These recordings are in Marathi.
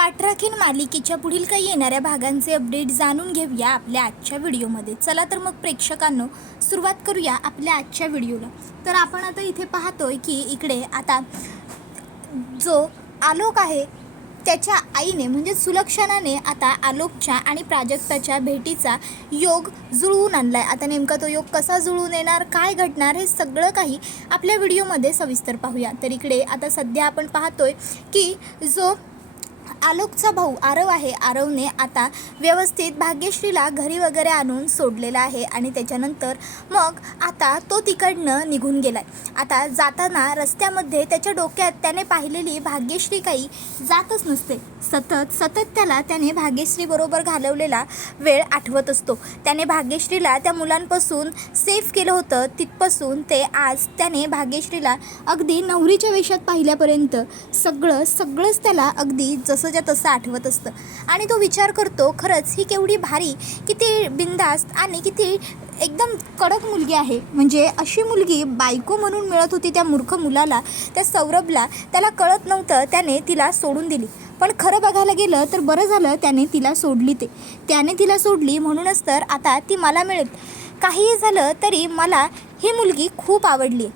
पाठराखीण मालिकेच्या पुढील काही येणाऱ्या भागांचे अपडेट जाणून घेऊया आपल्या आजच्या व्हिडिओमध्ये। चला तर मग प्रेक्षकांनो सुरुवात करूया आपल्या आजच्या व्हिडिओला। तर आपण आता इथे पाहतोय की इकडे आता जो आलोक आहे त्याच्या आईने म्हणजे सुलक्षणाने आता आलोकच्या आणि प्राजक्ताच्या भेटीचा योग जुळवून आणलाय। आता नेमका तो योग कसा जुळवून येणार, काय घडणार, हे सगळं काही आपल्या व्हिडिओमध्ये सविस्तर पाहूया। तर इकडे आता सध्या आपण पाहतोय की जो आलोकचा भाऊ आरव आहे, आरवने आता व्यवस्थित भाग्यश्रीला घरी वगैरे आणून सोडलेला आहे आणि त्याच्यानंतर मग आता तो तिकडनं निघून गेलाय। आता जाताना रस्त्यामध्ये त्याच्या डोक्यात त्याने पाहिलेली भाग्यश्री काही जातच नसते। सतत त्याला त्याने भाग्यश्रीबरोबर घालवलेला वेळ आठवत असतो। त्याने भाग्यश्रीला त्या मुलांपासून सेफ केलं होतं, तिथपासून ते आज त्याने भाग्यश्रीला अगदी नवरीच्या वेशात पाहिल्यापर्यंत सगळंच त्याला अगदी जसंच्या तसं आठवत असतं। आणि तो विचार करतो, खरंच ही केवढी भारी, किती बिंदास्त आणि किती एकदम कडक मुलगी आहे। म्हणजे अशी मुलगी बायको म्हणून मिळत होती त्या मूर्ख मुलाला, त्या सौरभला। त्याला कळत नव्हतं, त्याने तिला सोडून दिली। पण खरं बघायला गेलं तर बरं झालं त्याने तिला सोडली म्हणूनच तर आता ती मला मिळेल। काहीही झालं तरी मला ही मुलगी खूप आवडली।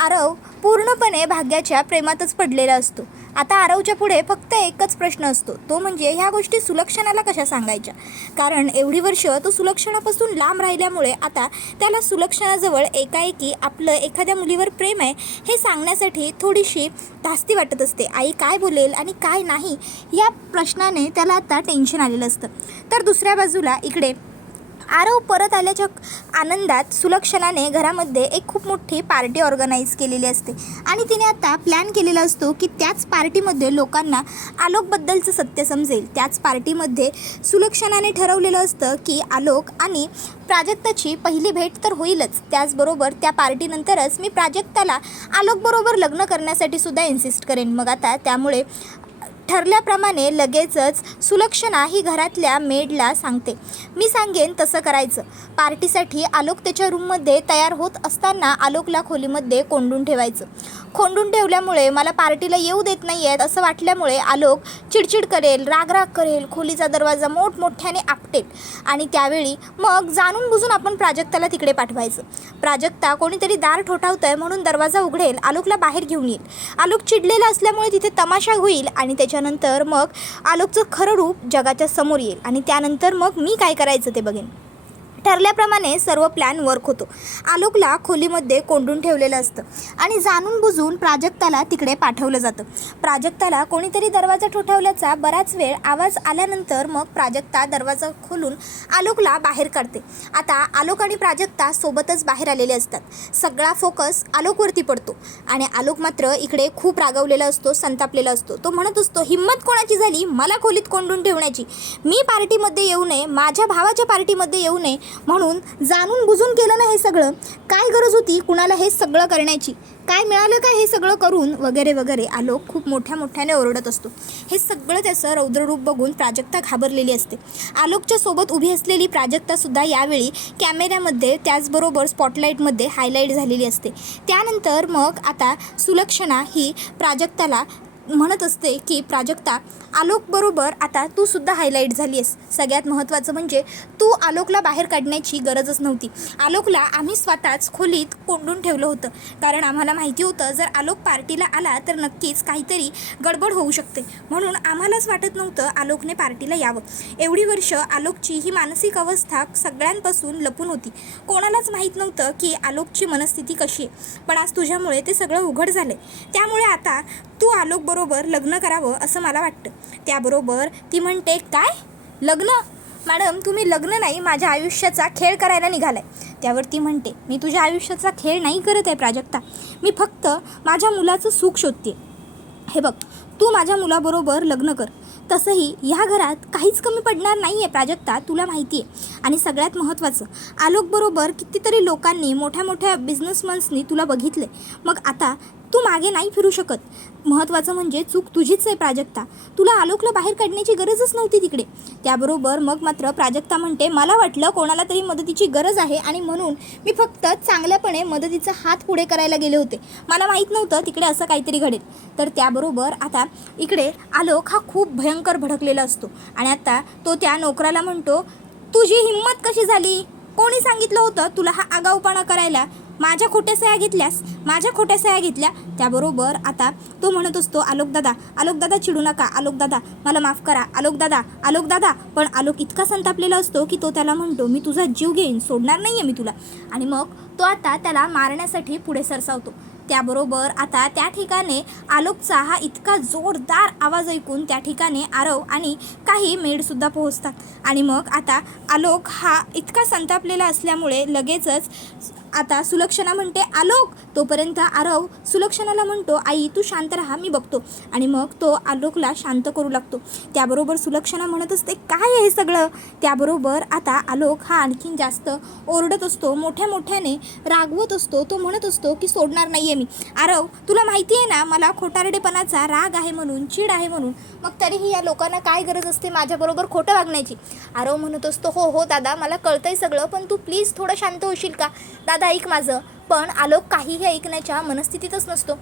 आरव पूर्णपणे भाग्याच्या प्रेमातच पडलेला असतो। आता आरवच्या पुढे फक्त एकच प्रश्न असतो, तो म्हणजे ह्या गोष्टी सुलक्षणाला कशा सांगायच्या। कारण एवढी वर्ष तो सुलक्षणापासून लांब राहिल्यामुळे आता त्याला सुलक्षणाजवळ एकाएकी आपलं एखाद्या मुलीवर प्रेम आहे हे सांगण्यासाठी थोडीशी धास्ती वाटत असते। आई काय बोलेल आणि काय नाही या प्रश्नाने त्याला आता टेन्शन आलेलं असतं। तर दुसऱ्या बाजूला इकडे आरव परत आल्याच्या आनंदात सुलक्षणाने घरामध्ये एक खूप मोठी पार्टी ऑर्गनाईज केलेली असते आणि तिने आता प्लॅन केलेला असतो की त्याच पार्टीमध्ये लोकांना आलोकबद्दलचं सत्य समजेल। त्याच पार्टीमध्ये सुलक्षणाने ठरवलेलं असतं की आलोक आणि प्राजक्ताची पहिली भेट तर होईलच, त्याचबरोबर त्या पार्टीनंतरच मी प्राजक्ताला आलोकबरोबर लग्न करण्यासाठी सुद्धा इन्सिस्ट करेन। मग आता त्यामुळे ठरल्याप्रमाणे लगेचच सुलक्षणा ही घरातल्या मेडला सांगते, मी सांगेन तसं करायचं। पार्टीसाठी आलोक त्याच्या रूममध्ये तयार होत असताना आलोकला खोलीमध्ये कोंडून ठेवायचं। कोंडून ठेवल्यामुळे मला पार्टीला येऊ देत नाही आहेत असं वाटल्यामुळे आलोक चिडचिड करेल, रागराग करेल, खोलीचा दरवाजा मोठमोठ्याने आपटेल आणि त्यावेळी मग जाणून बुजून आपण प्राजक्ताला तिकडे पाठवायचं। प्राजक्ता कोणीतरी दार ठोठावतंय म्हणून दरवाजा उघडेल, आलोकला बाहेर घेऊन येईल। आलोक चिडलेला असल्यामुळे तिथे तमाशा होईल आणि त्याच्यानंतर मग आलोकचं खरं रूप जगाच्या समोर येईल आणि त्यानंतर मग मी काय करायचं ते बघेन। ठरल्याप्रमाणे सर्व प्लॅन वर्क होतो। आलोकला खोलीमध्ये कोंडून ठेवलेलं असतं आणि जाणून बुजून प्राजक्ताला तिकडे पाठवलं जातं। प्राजक्ताला कोणीतरी दरवाजा ठोठावल्याचा बराच वेळ आवाज आल्यानंतर मग प्राजक्ता दरवाजा खोलून आलोकला बाहेर काढते। आता आलोक आणि प्राजक्ता सोबतच बाहेर आलेले असतात। सगळा फोकस आलोकवरती पडतो आणि आलोक मात्र इकडे खूप रागावलेला असतो, संतापलेला असतो। तो म्हणत असतो, हिम्मत कोणाची झाली मला खोलीत कोंडून ठेवण्याची, मी पार्टीमध्ये येऊ नये, माझ्या भावाच्या पार्टीमध्ये येऊ नये म्हणून जाणून बुजून केलं ना हे सगळं, काय गरज होती कुणाला हे सगळं करण्याची, काय मिळालं काय हे सगळं करून वगैरे वगैरे आलोक खूप मोठ्याने ओरडत असतो। हे सगळं त्याचं रौद्ररूप बघून प्राजक्ता घाबरलेली असते। आलोकच्या सोबत उभी असलेली प्राजक्तासुद्धा यावेळी कॅमेऱ्यामध्ये त्याचबरोबर स्पॉटलाईटमध्ये हायलाईट झालेली असते। त्यानंतर मग आता सुलक्षणा ही प्राजक्ताला म्हणत असते की प्राजक्ता, आलोकबरोबर आता तू सुद्धा हायलाईट झाली आहेस। सगळ्यात महत्त्वाचं म्हणजे तू आलोकला बाहेर काढण्याची गरजच नव्हती। आलोकला आम्ही स्वतःच खोलीत कोंडून ठेवलं होतं, कारण आम्हाला माहिती होतं जर आलोक पार्टीला आला तर नक्कीच काहीतरी गडबड होऊ शकते, म्हणून आम्हालाच वाटत नव्हतं आलोकने पार्टीला यावं। एवढी वर्ष आलोकची ही मानसिक अवस्था सगळ्यांपासून लपून होती, कोणालाच माहीत नव्हतं की आलोकची मनस्थिती कशी आहे। पण आज तुझ्यामुळे ते सगळं उघड झालं, त्यामुळे आता तू आलोकबरोबर लग्न करावं असं मला वाटतं। त्याबरोबर ती म्हणते, काय लग्न मॅडम, तुम्ही लग्न नाही माझ्या आयुष्याचा खेळ करायला निघालाय। त्यावर ती म्हणते, मी तुझ्या आयुष्याचा खेळ नाही करत आहे प्राजक्ता, मी फक्त माझ्या मुलाचं सुख शोधते। हे बघ, तू माझ्या मुलाबरोबर लग्न कर, तसंही ह्या घरात काहीच कमी पडणार नाही आहे प्राजक्ता, तुला माहिती आहे। आणि सगळ्यात महत्त्वाचं, आलोकबरोबर कितीतरी लोकांनी, मोठ्या मोठ्या बिझनेसमन्सनी तुला बघितले, मग आता तू मागे नाही फिरू शकत। महत्त्वाचं म्हणजे चूक तुझीच आहे प्राजक्ता, तुला आलोकला बाहेर काढण्याची गरजच नव्हती तिकडे. त्याबरोबर मग मात्र प्राजक्ता म्हणते, मला वाटलं कोणाला तरी मदतीची गरज आहे आणि म्हणून मी फक्त चांगल्यापणे मदतीचा हात पुढे करायला गेले होते, मला माहीत नव्हतं तिकडे असं काहीतरी घडेल. तर त्याबरोबर आता इकडे आलोक हा खूप भयंकर भडकलेला असतो आणि आता तो त्या नोकराला म्हणतो, तुझी हिंमत कशी झाली, कोणी सांगितलं होतं तुला हा आगाऊपणा करायला, माझ्या खोट्या सह्या घेतल्या. त्याबरोबर आता तो म्हणत असतो, आलोक दादा चिडू नका, आलोक दादा मला माफ करा, आलोक दादा. पण आलोक इतका संतापलेला असतो की तो त्याला म्हणतो, मी तुझा जीव घेईन, सोडणार नाही आहे मी तुला. आणि मग तो आता त्याला मारण्यासाठी पुढे सरसावतो. त्याबरोबर आता त्या ठिकाणी आलोकचा हा इतका जोरदार आवाज ऐकून त्या ठिकाणी आरव आणि काही मेडसुद्धा पोहोचतात. आणि मग आता आलोक हा इतका संतापलेला असल्यामुळे लगेचच आता सुलक्षणा म्हणते, आलोक. तोपर्यंत आरव सुलक्षणाला म्हणतो, आई तू शांत राहा, मी बघतो. आणि मग तो आलोकला शांत करू लागतो. त्याबरोबर सुलक्षणा म्हणत असते, काय आहे हे सगळं. त्याबरोबर आता आलोक हा आणखीन जास्त ओरडत असतो, मोठ्याने रागवत असतो. तो म्हणत असतो की सोडणार नाही आहे मी. आरव तुला माहिती आहे ना मला खोटारडेपणाचा राग आहे म्हणून, चीड आहे म्हणून, मग तरीही या लोकांना काय गरज असते माझ्याबरोबर खोटं वागण्याची. आरव म्हणत असतो, हो दादा मला कळतंय सगळं, पण तू प्लीज थोडं शांत होशील का, दादा ऐक माझं. पण आलोक काहीही ऐकण्याच्या मनस्थितीतच नसतो.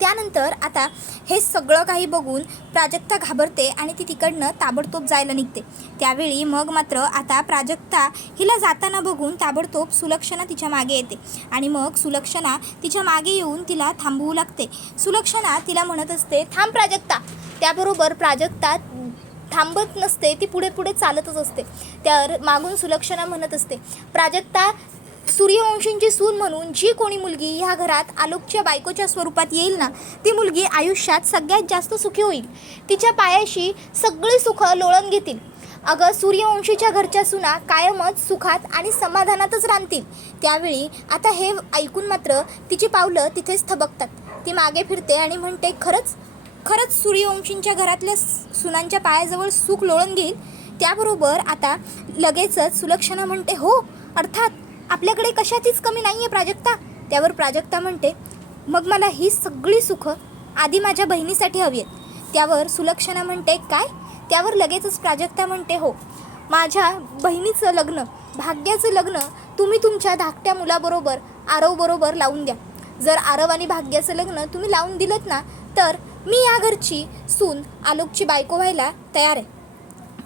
त्यानंतर आता हे सगळं काही बघून प्राजक्ता घाबरते आणि ती तिकडनं ताबडतोब जायला निघते. त्यावेळी मग मात्र आता प्राजक्ता हिला जाताना बघून ताबडतोब सुलक्षणा तिच्या मागे येते आणि मग सुलक्षणा तिच्या मागे येऊन तिला थांबवू लागते. सुलक्षणा तिला म्हणत असते, थांब प्राजक्ता. त्याबरोबर प्राजक्ता थांबत नसते, ती पुढे चालतच असते. त्या मागून सुलक्षणा म्हणत असते, प्राजक्ता सूर्यवंशींची सून म्हणून जी कोणी मुलगी ह्या घरात आलोकच्या बायकोच्या स्वरूपात येईल ना, ती मुलगी आयुष्यात सगळ्यात जास्त सुखी होईल. तिच्या पायाशी सगळी सुख लोळण घेतील. अगं सूर्यवंशीच्या घरच्या सुना कायमच सुखात आणि समाधानातच राहतील. त्यावेळी आता हे ऐकून मात्र तिची पावलं तिथेच थबकतात. ती मागे फिरते आणि म्हणते, खरंच सूर्यवंशींच्या घरातल्या सुनांच्या पायाजवळ सुख लोळण घेईल. त्याबरोबर आता लगेचच सुलक्षणा म्हणते, हो अर्थात आपल्याकडे कशाचीच कमी नाही आहे प्राजक्ता. त्यावर प्राजक्ता म्हणते, मग मला ही सगळी सुखं आधी माझ्या बहिणीसाठी हवी आहेत. त्यावर सुलक्षणा म्हणते, काय. त्यावर लगेचच प्राजक्ता म्हणते, हो माझ्या बहिणीचं लग्न, भाग्याचं लग्न तुम्ही तुमच्या धाकट्या मुलाबरोबर आरवबरोबर लावून द्या. जर आरव आणि भाग्याचं लग्न तुम्ही लावून दिलंत ना, तर मी या घरची सून आलोकची बायको व्हायला तयार आहे.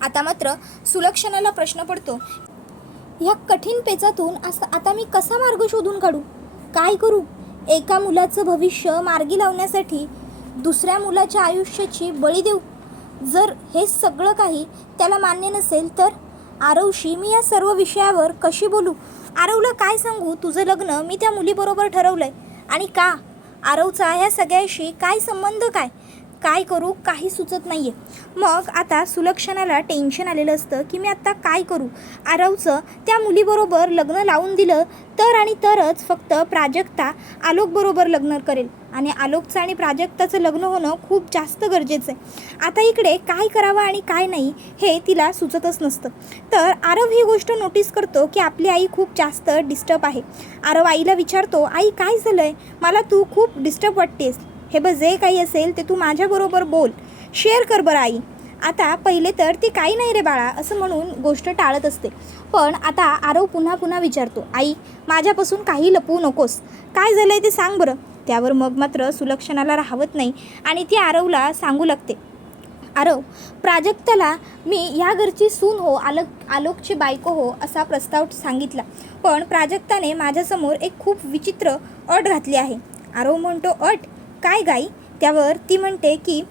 आता मात्र सुलक्षणाला प्रश्न पडतो, ह्या कठीण पेचातून आता मी कसा मार्ग शोधून काढू, काय करू. एका मुलाचं भविष्य मार्गी लावण्यासाठी दुसऱ्या मुलाच्या आयुष्याची बळी देऊ. जर हे सगळं काही त्याला मान्य नसेल तर आरवशी मी या सर्व विषयावर कशी बोलू. आरवला काय सांगू, तुझं लग्न मी त्या मुलीबरोबर ठरवलं आहे आणि का. आरवचा ह्या सगळ्याशी काय संबंध, काय करू काही सुचत नाही आहे. मग आता सुलक्षणाला टेन्शन आलेलं असतं की मी आत्ता काय करू. आरवचं त्या मुलीबरोबर लग्न लावून दिलं तर आणि तरच फक्त प्राजक्ता आलोकबरोबर लग्न करेल आणि आलोकचं आणि प्राजक्ताचं लग्न होणं खूप जास्त गरजेचं आहे. आता इकडे काय करावं आणि काय नाही हे तिला सुचतच नसतं. तर आरव ही गोष्ट नोटीस करतो की आपली आई खूप जास्त डिस्टर्ब आहे. आरव आईला विचारतो, आई काय झालं आहे, मला तू खूप डिस्टर्ब वाटतेस. हे बघ जे काही असेल ते तू माझ्याबरोबर बोल, शेअर कर बरं आई. आता पहिले तर ती काही नाही रे बाळा असं म्हणून गोष्ट टाळत असते. पण आता आरव पुन्हा विचारतो, आई माझ्यापासून काही लपवू नकोस, काय झालं आहे ते सांग बरं. त्यावर मग मात्र सुलक्षणाला राहवत नाही आणि ती आरवला सांगू लागते, आरव प्राजक्ताला मी या घरची सून हो, आलोकची बायको हो असा प्रस्ताव सांगितला, पण प्राजक्ताने माझ्यासमोर एक खूप विचित्र अट घातली आहे. आरव म्हणतो, अट काय गाई. त्यावर ती म्हणते की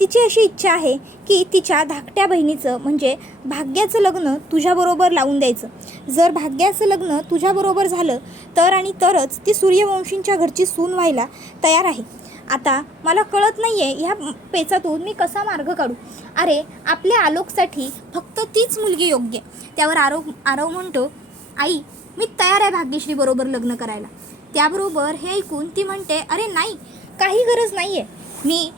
तिची अशी इच्छा आहे की तिच्या धाकट्या बहिणीचं म्हणजे भाग्याचं लग्न तुझ्याबरोबर लावून द्यायचं. जर भाग्याचं लग्न तुझ्याबरोबर झालं तर आणि तरच ती सूर्यवंशींच्या घरची सून व्हायला तयार आहे. आता मला कळत नाही आहे ह्या पेचातून मी कसा मार्ग काढू. अरे आपल्या आलोकसाठी फक्त तीच मुलगी योग्य. त्यावर आरव म्हणतो, आई मी तयार आहे भाग्यश्रीबरोबर लग्न करायला. त्याबरोबर हे ऐकून ती म्हणते, अरे नाही काही गरज नाही आहे. मी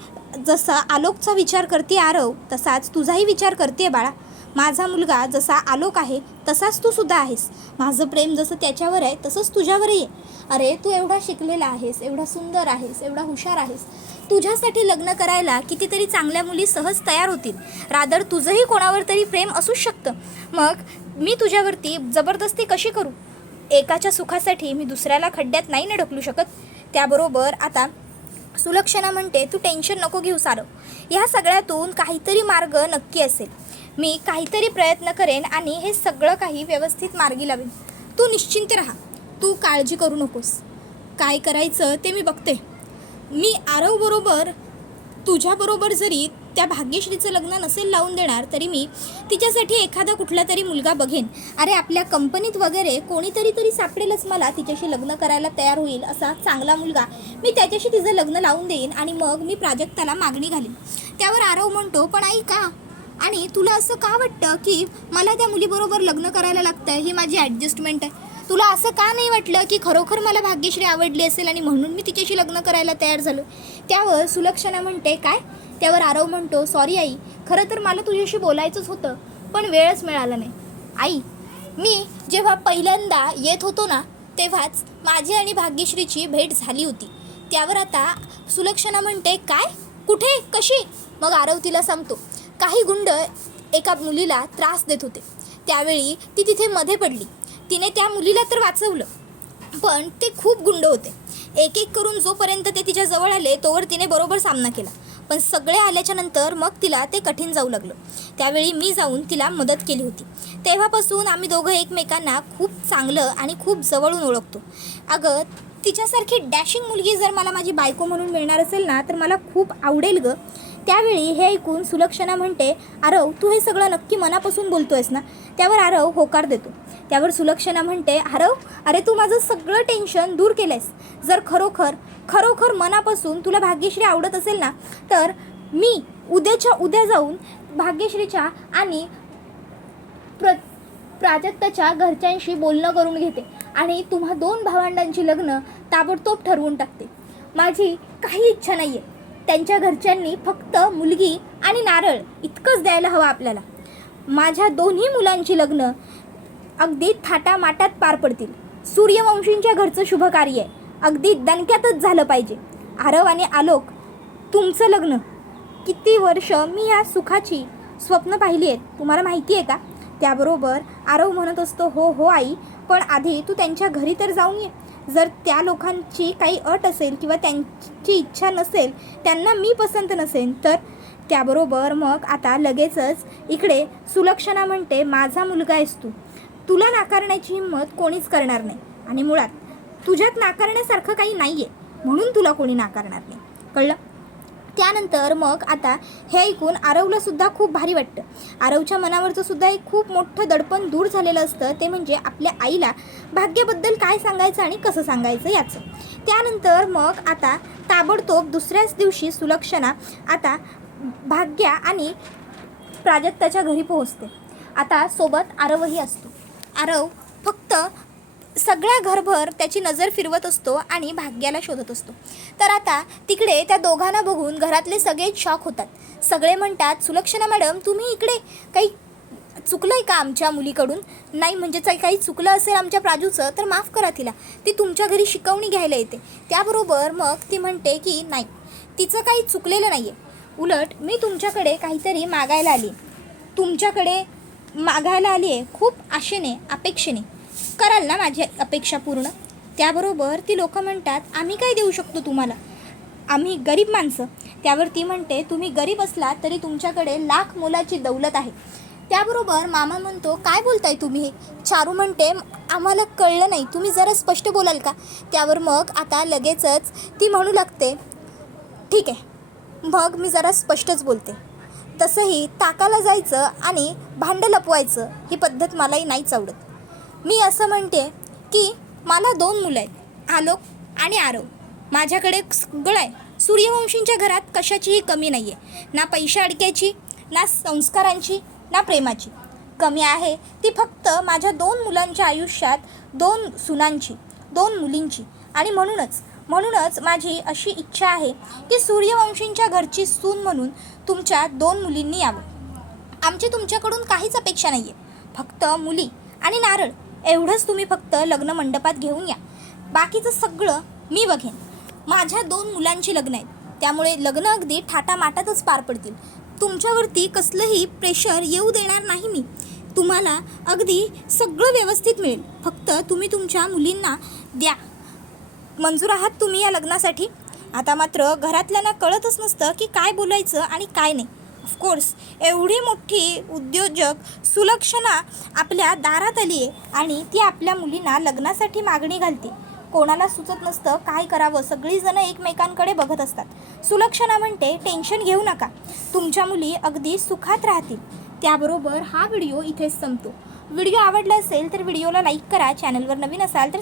जसा आलोकचा विचार करते आरव तसाच तुझाही विचार करते बाळा. माझा मुलगा जसा आलोक आहे तसाच तू सुद्धा आहेस. माझं प्रेम जसं त्याच्यावर आहे तसंच तुझ्यावरही आहे. अरे तू एवढा शिकलेला आहेस, एवढा सुंदर आहेस, एवढा हुशार आहेस, तुझ्यासाठी लग्न करायला कितीतरी चांगल्या मुली सहज तयार होतील. रादर तुझंही कोणावर तरी प्रेम असूच शकतं. मग मी तुझ्यावरती जबरदस्ती कशी करू? एकाच्या सुखासाठी मी दुसऱ्याला खड्ड्यात नाही ना ढकलू शकत. त्याबरोबर आता सुलक्षणा म्हणते, तू टेन्शन नको घेऊ सारव, ह्या सगळ्यातून काहीतरी मार्ग नक्की असेल. मी काहीतरी प्रयत्न करेन आणि हे सगळं काही व्यवस्थित मार्गी लावेन. तू निश्चिंत राहा, तू काळजी करू नकोस. काय करायचं ते मी बघते. मी आरवबरोबर तुझ्याबरोबर जरी त्या भाग्यश्रीचं लग्न नसेल लावून देणार तरी मी तिच्यासाठी एखादा कुठला तरी मुलगा बघेन. अरे आपल्या कंपनीत वगैरे कोणीतरी तरी सापडेलच मला तिच्याशी लग्न करायला तयार होईल असा चांगला मुलगा. मी त्याच्याशी तिचं लग्न लावून देईन आणि मग मी प्राजक्ताला मागणी घालीन. त्यावर आरव म्हणतो, पण आई का? आणि तुला असं का वाटतं की मला त्या मुलीबरोबर लग्न करायला लागतं? ही माझी ॲडजस्टमेंट आहे. तुला असं का नाही वाटलं की खरोखर मला भाग्यश्री आवडली असेल आणि म्हणून मी तिच्याशी लग्न करायला तयार झालो? त्यावर सुलक्षणा म्हणते, काय? त्यावर आरव म्हणतो, सॉरी आई, खरं तर मला तुझ्याशी बोलायचंच होतं पण वेळच मिळाला नाही. आई, मी जेव्हा पहिल्यांदा येत होतो ना तेव्हाच माझी आणि भाग्यश्रीची भेट झाली होती. त्यावर आता सुलक्षणा म्हणते, काय? कुठे? कशी? मग आरव तिला सांगतो, काही गुंड एका मुलीला त्रास देत होते. त्यावेळी ती तिथे मध्ये पडली. तिने त्या मुलीला तर वाचवलं पण ते खूप गुंड होते. एक एक करून जोपर्यंत ते तिच्या जवळ आले तोवर तिने बरोबर सामना केला. पण सगळे आल्याच्या नंतर मग तिला ते कठीण जाऊ लागलं. त्यावेळी मी जाऊन तिला मदत केली होती. तेव्हापासून आम्ही दोघं एकमेकांना खूप चांगलं आणि खूप जवळून ओळखतो. अगं, तिच्यासारखी डॅशिंग मुलगी जर मला माझी बायको म्हणून मिळणार असेल ना तर मला खूप आवडेल गं. त्यावेळी हे ऐकून सुलक्षणा म्हणते, आरव, तू हे सगळं नक्की मनापासून बोलतोयस ना? त्यावर आरव होकार देतो. त्यावर सुलक्षणा म्हणते, आरव, अरे तू माझं सगळं टेन्शन दूर केलंयस. जर खरोखर मनापासून तुला भाग्यश्री आवडत असेल ना तर मी उद्याच्या उद्या जाऊन भाग्यश्रीच्या आणि प्राजक्ताच्या घरच्यांशी बोलणं करून घेते आणि तुम्हा दोन भावंडांची लग्न ताबडतोब ठरवून टाकते. माझी काही इच्छा नाही आहे. त्यांच्या घरच्यांनी फक्त मुलगी आणि नारळ इतकंच द्यायला हवं आपल्याला. माझ्या दोन्ही मुलांची लग्न अगदी थाटामाटात पार पडतील. सूर्यवंशींच्या घरचं शुभ कार्य आहे, अगदी दणक्यातच झालं पाहिजे. आरव आणि आलोक, तुमचं लग्न. किती वर्ष मी या सुखाची स्वप्न पाहिली आहेत, तुम्हाला माहिती आहे का? त्याबरोबर आरव म्हणत असतो, हो हो आई, पण आधी तू त्यांच्या घरी तर जाऊन ये. जर त्या लोकांची काही अट असेल किंवा त्यांची इच्छा नसेल, त्यांना मी पसंत नसेल तर? त्याबरोबर मग आता लगेचच इकडे सुलक्षणा म्हणते, माझा मुलगा आहेस तू, तुला नाकारण्याची हिंमत कोणीच करणार नाही आणि मुळात तुझ्यात नाकारण्यासारखं काही नाही आहे म्हणून तुला कोणी नाकारणार नाही, कळलं? त्यानंतर मग आता हे ऐकून आरवला सुद्धा खूप भारी वाटतं. आरवच्या मनावरचं सुद्धा एक खूप मोठं दडपण दूर झालेलं असतं. ते म्हणजे आपल्या आईला भाग्याबद्दल काय सांगायचं आणि कसं सांगायचं याचं. त्यानंतर मग आता ताबडतोब दुसऱ्याच दिवशी सुलक्षणा आता भाग्या आणि प्राजक्ताच्या घरी पोहोचते. आता सोबत आरवही असतो. आरव फक्त सगळ्या घरभर त्याची नजर फिरवत असतो आणि भाग्याला शोधत असतो. तर आता तिकडे त्या दोघांना बघून घरातले सगळेच शॉक होतात. सगळे म्हणतात, सुलक्षणा मॅडम, तुम्ही इकडे काही चुकलं आहे का आमच्या मुलीकडून? नाही म्हणजे काही चुकलं असेल आमच्या प्राजूचं तर माफ करा तिला, ती तुमच्या घरी शिकवणी घ्यायला येते. त्याबरोबर मग ती म्हणते की नाही, तिचं काही चुकलेलं नाही आहे, उलट मी तुमच्याकडे काहीतरी मागायला आली. तुमच्याकडे मागायला आली आहे खूप आशेने, अपेक्षेने. कराल ना माझी अपेक्षा पूर्ण? त्याबरोबर ती लोक म्हणतात, आम्ही काय देऊ शकतो तुम्हाला, आम्ही गरीब माणसं. त्यावर ती म्हणते, तुम्ही गरीब असला तरी तुमच्याकडे लाख मोलाची दौलत आहे. त्याबरोबर मामा म्हणतो, काय बोलताय तुम्ही हे? चारू म्हणते, आम्हाला कळलं नाही, तुम्ही जरा स्पष्ट बोलाल का? त्यावर मग आता लगेचच ती म्हणू लागते, ठीक आहे, मग मी जरा स्पष्टच बोलते. तसंही ताकाला जायचं आणि भांडं लपवायचं ही पद्धत मलाही नाहीच आवडत. मी असं म्हणते की मला 2 मुलं आहेत, आलोक आणि आरव. माझ्याकडे सगळं आहे. सूर्यवंशींच्या घरात कशाचीही कमी नाही आहे, ना पैशा अडक्याची, ना संस्कारांची, ना प्रेमाची. कमी आहे ती फक्त माझ्या 2 मुलांच्या आयुष्यात 2 सुनांची, 2 मुलींची. आणि म्हणूनच माझी अशी इच्छा आहे की सूर्यवंशींच्या घरची सून म्हणून तुमच्या 2 मुलींनी यावं. आमची तुमच्याकडून काहीच अपेक्षा नाही आहे, फक्त मुली आणि नारळ एवढंच तुम्ही फक्त लग्न मंडपात घेऊन या. बाकीचं सगळं मी बघेन. माझ्या 2 मुलांची लग्न आहेत, त्यामुळे लग्न अगदी थाटामाटातच पार पडतील. तुमच्यावरती कसलंही प्रेशर येऊ देणार नाही मी. तुम्हाला अगदी सगळं व्यवस्थित मिळेल. फक्त तुम्ही तुमच्या मुलींना द्या. मंजूर आहात तुम्ही या लग्नासाठी? आता मात्र घरातल्यांना कळतच नसतं की काय बोलायचं आणि काय नाही. ऑफकोर्स एवढी मोठी उद्योजक सुलक्षणा आपल्या दारात आली आहे आणि ती आपल्या मुलींना लग्नासाठी मागणी घालते. कोणाला सुचत नसतं काय करावं. सगळीजणं एकमेकांकडे बघत असतात. सुलक्षणा म्हणते, टेन्शन घेऊ नका, तुमच्या मुली अगदी सुखात राहतील. त्याबरोबर हा व्हिडिओ इथेच संपतो. व्हिडिओ आवडला असेल तर व्हिडिओला लाईक करा. चॅनलवर नवीन असाल तर